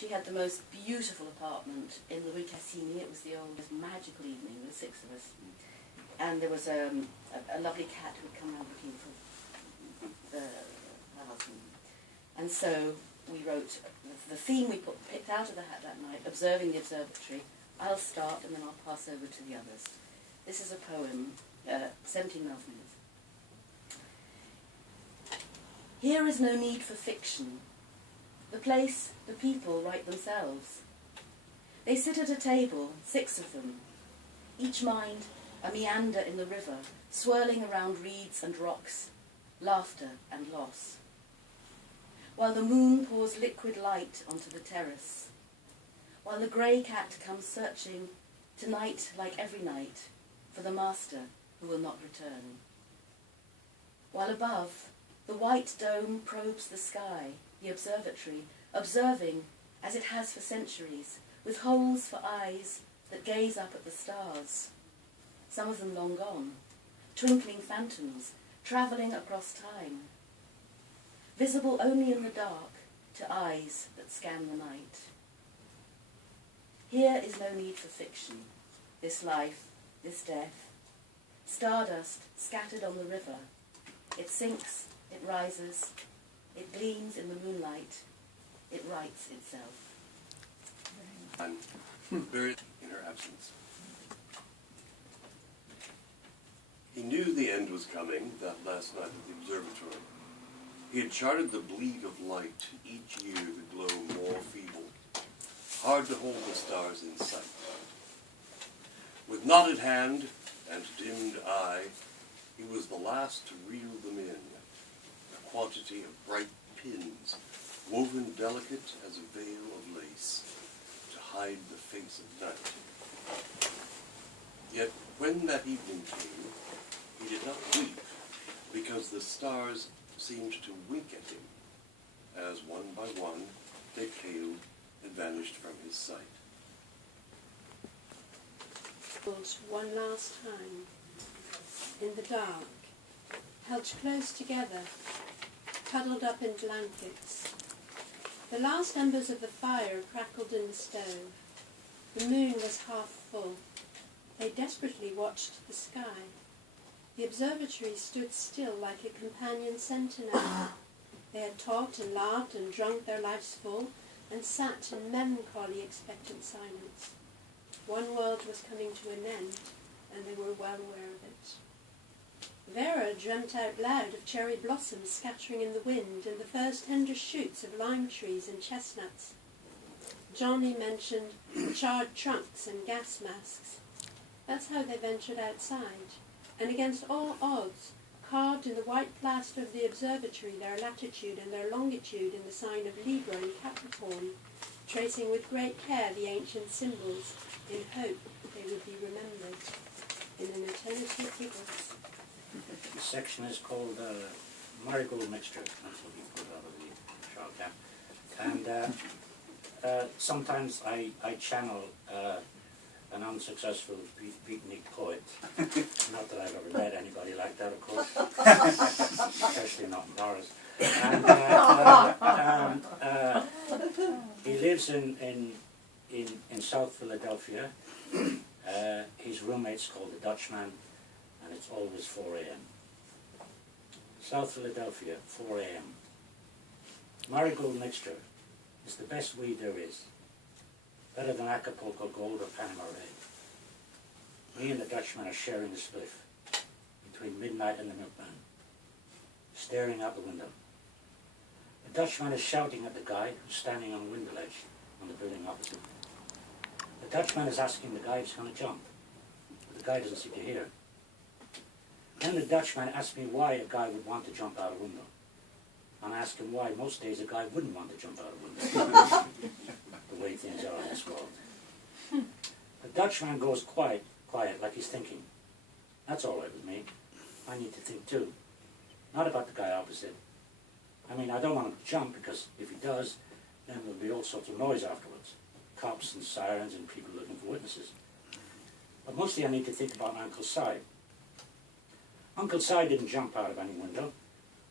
She had the most beautiful apartment in the Rue Cassini. It was the oldest magical evening. There were 6 of us. And there was a lovely cat who would come around looking for her husband. And so we wrote the theme we picked out of the hat that night, observing the observatory. I'll start and then I'll pass over to the others. This is a poem, 17 and a half minutes. Here is no need for fiction. The place, the people write themselves. They sit at a table, 6 of them, each mind a meander in the river, swirling around reeds and rocks, laughter and loss. While the moon pours liquid light onto the terrace, while the grey cat comes searching, tonight like every night, for the master who will not return. While above, the white dome probes the sky, the observatory, observing, as it has for centuries, with holes for eyes that gaze up at the stars, some of them long gone, twinkling phantoms, travelling across time, visible only in the dark to eyes that scan the night. Here is no need for fiction, this life, this death, stardust scattered on the river. It sinks, it rises, it gleams in the moonlight, it writes itself. I'm buried in her absence. He knew the end was coming that last night at the observatory. He had charted the bleed of light, each year the glow more feeble, hard to hold the stars in sight. With knotted hand and dimmed eye, he was the last to reel them in, a quantity of bright pins, woven delicate as a veil of lace, to hide the face of night. Yet when that evening came, he did not weep, because the stars seemed to wink at him, as one by one they paled and vanished from his sight. One last time, in the dark, held close together, cuddled up in blankets. The last embers of the fire crackled in the stove. The moon was half full. They desperately watched the sky. The observatory stood still like a companion sentinel. They had talked and laughed and drunk their lives full, and sat in melancholy expectant silence. One world was coming to an end, and they were well aware of it. Vera dreamt out loud of cherry blossoms scattering in the wind and the first tender shoots of lime trees and chestnuts. Johnny mentioned charred trunks and gas masks. That's how they ventured outside, and against all odds, carved in the white plaster of the observatory their latitude and their longitude in the sign of Libra and Capricorn, tracing with great care the ancient symbols, in hope they would be remembered in an eternity of giggles. The section is called Marigold Mixture. That's what you put out of the shark cap. And sometimes I channel an unsuccessful beatnik poet. Not that I've ever met anybody like that, of course, especially not in Paris. And he lives in South Philadelphia. His roommate's called the Dutchman, and it's always 4 a.m. South Philadelphia, 4 a.m. Marigold Mixture is the best weed there is. Better than Acapulco Gold or Panama Red. Me and the Dutchman are sharing the spliff between midnight and the milkman, staring out the window. The Dutchman is shouting at the guy who's standing on a window ledge on the building opposite. The Dutchman is asking the guy if he's going to jump, but the guy doesn't seem to hear. Then the Dutchman asks me why a guy would want to jump out a window. And I ask him why most days a guy wouldn't want to jump out a window. The way things are in this world. The Dutchman goes quiet, like he's thinking. That's all right with me. I need to think too. Not about the guy opposite. I mean, I don't want him to jump, because if he does, then there'll be all sorts of noise afterwards. Cops and sirens and people looking for witnesses. But mostly I need to think about Uncle Si. Uncle Si didn't jump out of any window,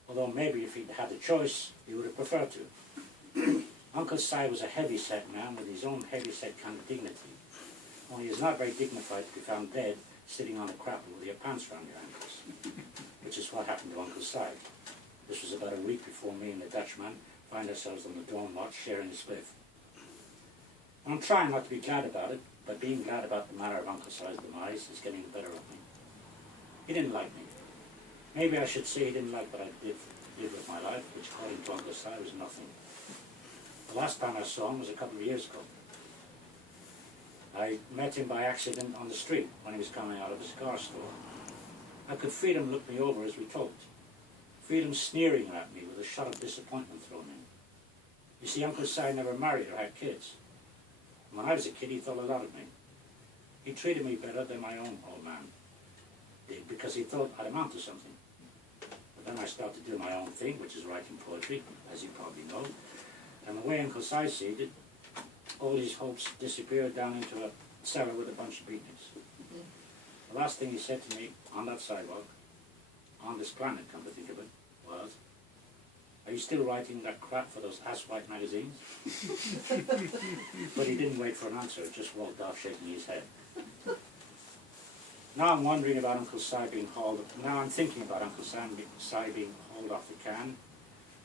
although maybe if he'd had the choice, he would have preferred to. Uncle Si was a heavy-set man with his own heavy-set kind of dignity. Only he's not very dignified to be found dead sitting on a crapple with your pants round your ankles, which is what happened to Uncle Si. This was about a week before me and the Dutchman find ourselves on the dorm watch sharing a spliff. I'm trying not to be glad about it, but being glad about the manner of Uncle Si's demise is getting the better of me. He didn't like me. Maybe I should say he didn't like what I did with my life, which according to Uncle Si was nothing. The last time I saw him was a couple of years ago. I met him by accident on the street when he was coming out of a cigar store. I could feel him look me over as we talked. Feel him sneering at me with a shot of disappointment thrown in. You see, Uncle Si never married or had kids. When I was a kid, he thought a lot of me. He treated me better than my own old man did because he thought I'd amount to something. But then I started to do my own thing, which is writing poetry, as you probably know. And the way Uncle Si said it, all his hopes disappeared down into a cellar with a bunch of beatniks. The last thing he said to me on that sidewalk, on this planet, come to think of it, was, "Are you still writing that crap for those ass-white magazines?" But he didn't wait for an answer, just walked off shaking his head. Now I'm wondering about Uncle Si being hauled, now I'm thinking about Uncle Si being hauled off the can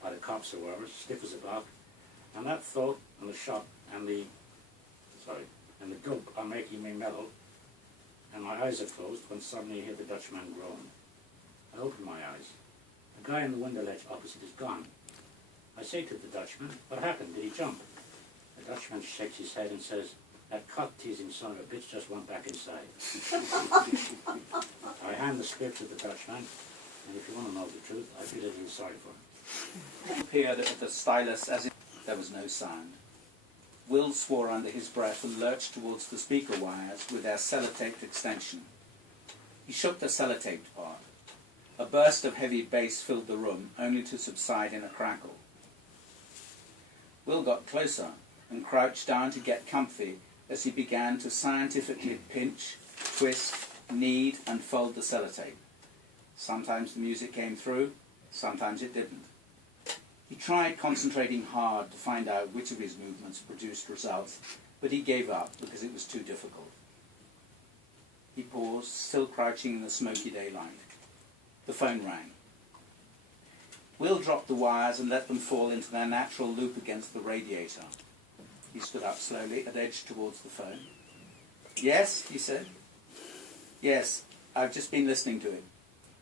by the cops or whatever, stiff as a block, and that thought and the shock and the dope are making me mellow, and my eyes are closed when suddenly I hear the Dutchman groan. I open my eyes. The guy on the window ledge opposite is gone. I say to the Dutchman, "What happened? Did he jump?" The Dutchman shakes his head and says, "That cock-teasing son of a bitch just went back inside." I hand the script to the Dutchman, and if you want to know the truth, I feel a little sorry for him. Appeared at the stylus as if there was no sound. Will swore under his breath and lurched towards the speaker wires with their sellotaped extension. He shook the sellotaped part. A burst of heavy bass filled the room, only to subside in a crackle. Will got closer and crouched down to get comfy as he began to scientifically pinch, twist, knead and fold the sellotape. Sometimes the music came through, sometimes it didn't. He tried concentrating hard to find out which of his movements produced results, but he gave up because it was too difficult. He paused, still crouching in the smoky daylight. The phone rang. Will dropped the wires and let them fall into their natural loop against the radiator. He stood up slowly and edged towards the phone. "Yes," he said. "Yes, I've just been listening to it.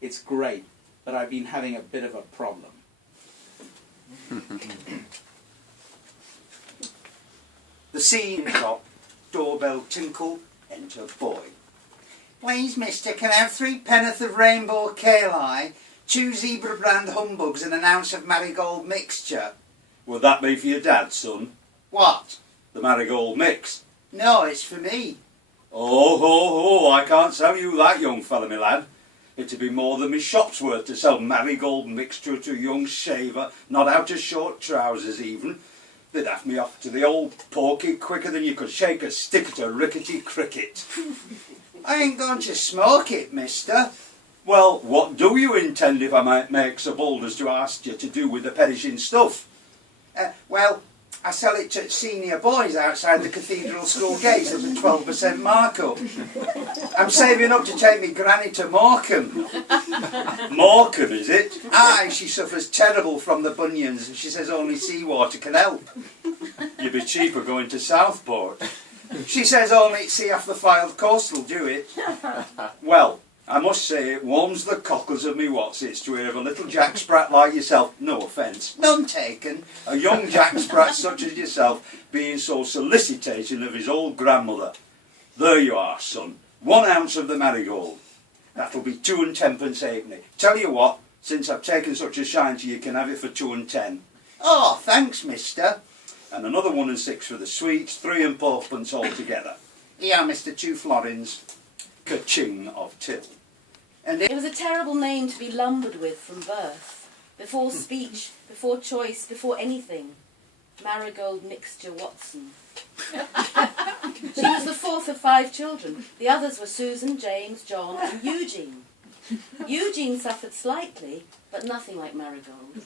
It's great, but I've been having a bit of a problem." The scene drop, doorbell tinkle, enter boy. "Please, mister, can I have 3 penn'orth of rainbow kale, 2 zebra brand humbugs and an ounce of marigold mixture?" Would that be for your dad, son? "What?" The marigold mix? "No, it's for me." Oh, ho, ho, I can't sell you that, young fella, my lad. It'd be more than my shop's worth to sell marigold mixture to a young shaver, not out of short trousers even. They'd have me off to the old porky quicker than you could shake a stick at a rickety cricket. "I ain't going to smoke it, mister." Well, what do you intend, if I might make so bold as to ask you, to do with the perishing stuff? Well, I sell it to senior boys outside the cathedral school gates at a 12% markup. I'm saving up to take me granny to Morecambe. Morecambe, is it? Aye, she suffers terrible from the bunions and she says only seawater can help. You'd be cheaper going to Southport. She says only sea off the filed coast'll do it. Well, I must say it warms the cockles of me whatsits to hear of a little Jack Sprat like yourself, no offence, None taken. a young Jack Sprat such as yourself being so solicitating of his old grandmother. There you are, son, 1 ounce of the marigold. That'll be 2 and 10pence halfpenny. Tell you what, since I've taken such a shine to you, can have it for 2 and 10. Oh, thanks, mister. And another 1 and 6 for the sweets, 3 and 4pence altogether. Here, mister, 2 florins. Ka-ching of till. And It was a terrible name to be lumbered with from birth. Before speech, before choice, before anything. Marigold Mixture Watson. She was the 4th of 5 children. The others were Susan, James, John and Eugene. Eugene suffered slightly, but nothing like Marigold.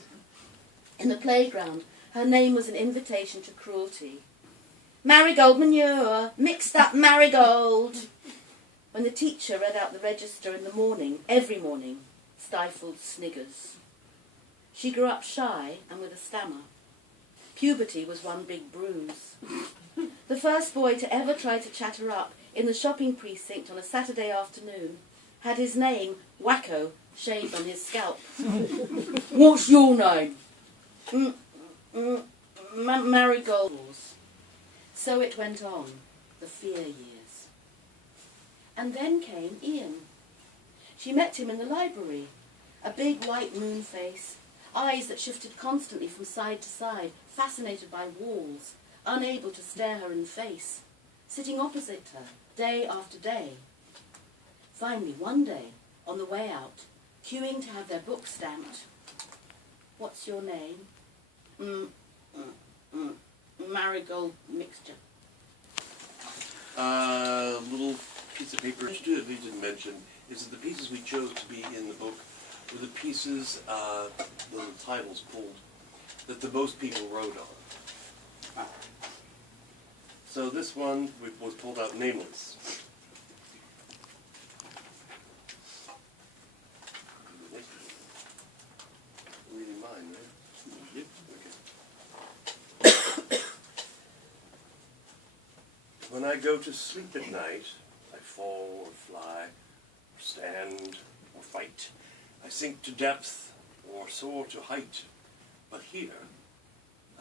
In the playground, Her name was an invitation to cruelty. Marigold manure, mixed up marigold. When the teacher read out the register in the morning, every morning, stifled sniggers. She grew up shy and with a stammer. Puberty was one big bruise. The first boy to ever try to chat her up in the shopping precinct on a Saturday afternoon had his name, Wacko, shaved on his scalp. What's your name? Marigolds. So it went on, the fear years. And then came Ian. She met him in the library, a big white moon face, eyes that shifted constantly from side to side, fascinated by walls, unable to stare her in the face, sitting opposite her, day after day. Finally, one day, on the way out, queuing to have their book stamped, "What's your name?" Marigold mixture. Little piece of paper we didn't mention is that the pieces we chose to be in the book were the pieces, the titles pulled, that the most people wrote on. So this one was pulled out nameless. Reading mine, right? Yep. Okay. When I go to sleep at night, I fall or fly, or stand or fight. I sink to depth or soar to height, but here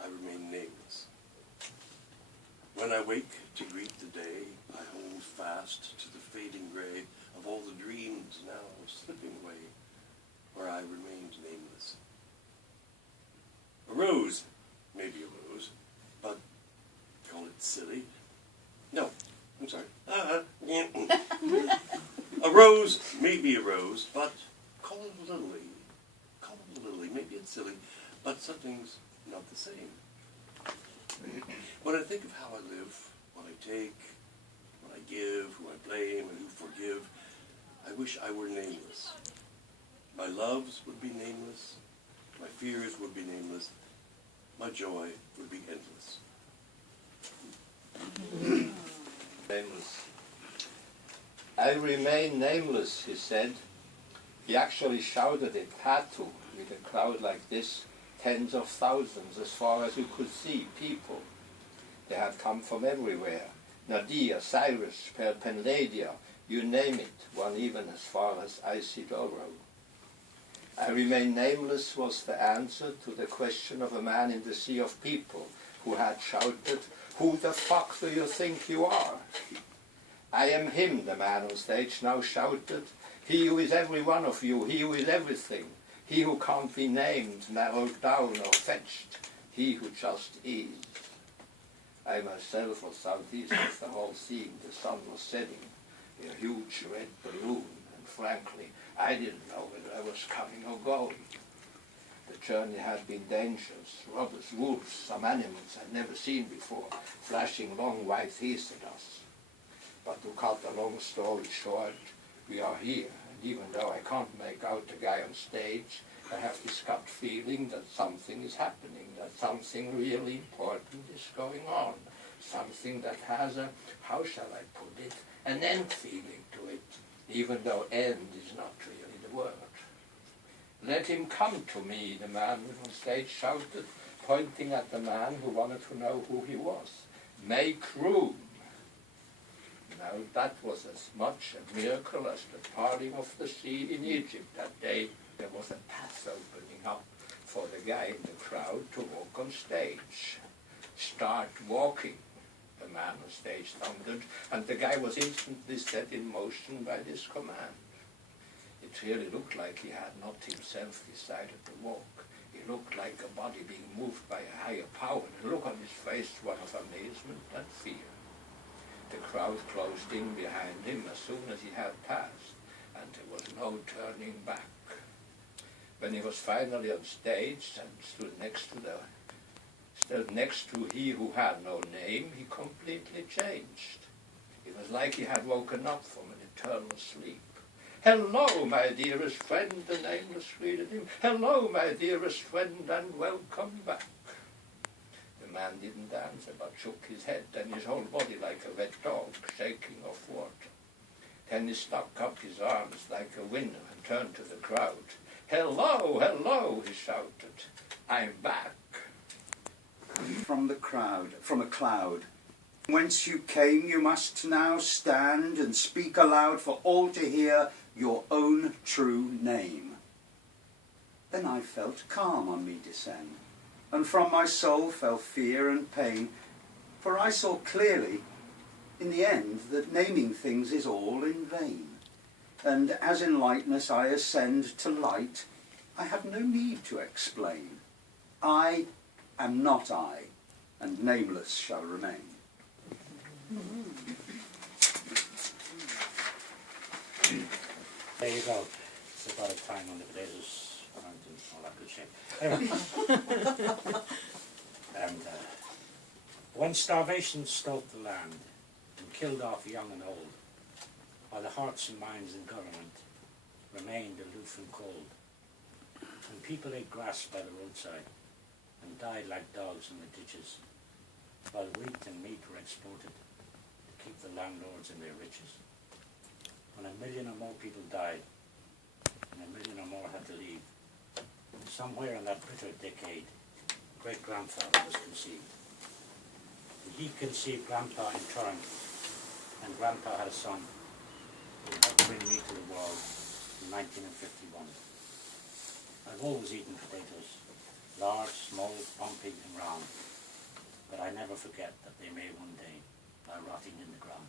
I remain nameless. When I wake to greet the day, I hold fast to the fading gray of all the dreams now slipping away, where I remained nameless. A rose may be a rose, but call it silly. No, I'm sorry. A rose may be a rose, but call it a lily. Call it a lily. Maybe it's silly, but something's not the same. When I think of how I live, what I take, what I give, who I blame and who forgive, I wish I were nameless. My loves would be nameless. My fears would be nameless. My joy would be endless. Nameless. I remain nameless, he said. He actually shouted it, had to, with a crowd like this, tens of thousands, as far as you could see, people. They had come from everywhere. Nadia, Cyrus, Penladia, you name it, one even as far as Isidoro. I remain nameless was the answer to the question of a man in the sea of people who had shouted, "Who the fuck do you think you are?" I am him, the man on stage now shouted, he who is every one of you, he who is everything, he who can't be named, narrowed down or fetched, he who just is. I myself was southeast of the whole scene, the sun was setting, a huge red balloon, and frankly, I didn't know whether I was coming or going. The journey had been dangerous, robbers, wolves, some animals I'd never seen before, flashing long white teeth at us. But to cut a long story short, we are here, and even though I can't make out the guy on stage, I have this gut feeling that something is happening, that something really important is going on, something that has a, how shall I put it, an end feeling to it, even though end is not really the word. Let him come to me, the man on stage shouted, pointing at the man who wanted to know who he was. Make room. Now that was as much a miracle as the parting of the sea in Egypt that day. There was a path opening up for the guy in the crowd to walk on stage. Start walking, the man on stage thundered, and the guy was instantly set in motion by this command. It really looked like he had not himself decided to walk. He looked like a body being moved by a higher power. The look on his face, one of amazement and fear. The crowd closed in behind him as soon as he had passed, and there was no turning back. When he was finally on stage and stood next to he who had no name, he completely changed. It was like he had woken up from an eternal sleep. "Hello, my dearest friend," the nameless greeted him. "Hello, my dearest friend, and welcome back." man didn't answer, but shook his head and his whole body like a wet dog shaking off water. Then he stuck up his arms like a winner and turned to the crowd. "Hello, hello," he shouted. "I'm back." From the crowd, from a cloud, whence you came, you must now stand and speak aloud for all to hear your own true name. Then I felt calm on me descend, and from my soul fell fear and pain, for I saw clearly, in the end, that naming things is all in vain. And as in lightness I ascend to light, I have no need to explain. I am not I, and nameless shall remain. There you go. It's about a time on the Blazers Mountain, all that good shit. And when starvation stalked the land and killed off young and old, while the hearts and minds in government remained aloof and cold, and people ate grass by the roadside and died like dogs in the ditches, while wheat and meat were exported to keep the landlords in their riches. When 1 million or more people died, and 1 million or more had to leave, somewhere in that bitter decade, great-grandfather was conceived. And he conceived Grandpa in turn, and Grandpa had a son who helped bring me to the world in 1951. I've always eaten potatoes, large, small, bumpy and round, but I never forget that they may one day lie rotting in the ground.